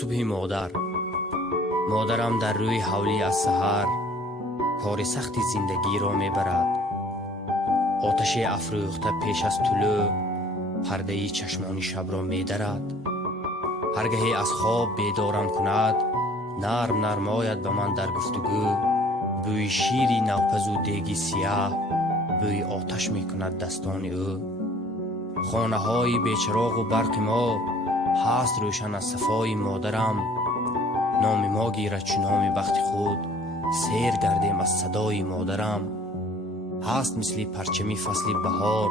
صبح مادرم در روی حولی از سحر کار سخت زندگی را میبرد. آتش افروخته پیش از طلوع پرده چشمان شب را میدرد. هرگاهی از خواب بیدارم کند نرم نرم آید به من در گفتگو. بوی شیری نوپز و دیگی سیاه بوی آتش میکند دستان او. خانه های بیچراغ و برق ما هست روشن از صفای مادرم. نام ما گیرد چو نام بخت خود سیر گردیم از صدای مادرم. هست مثل پرچمی فصل بهار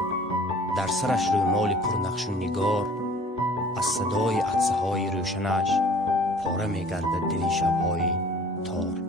در سرش رومال پرنقش و نگار. از صدای عطسه های روشنش پاره میگردد دل شبهای تار.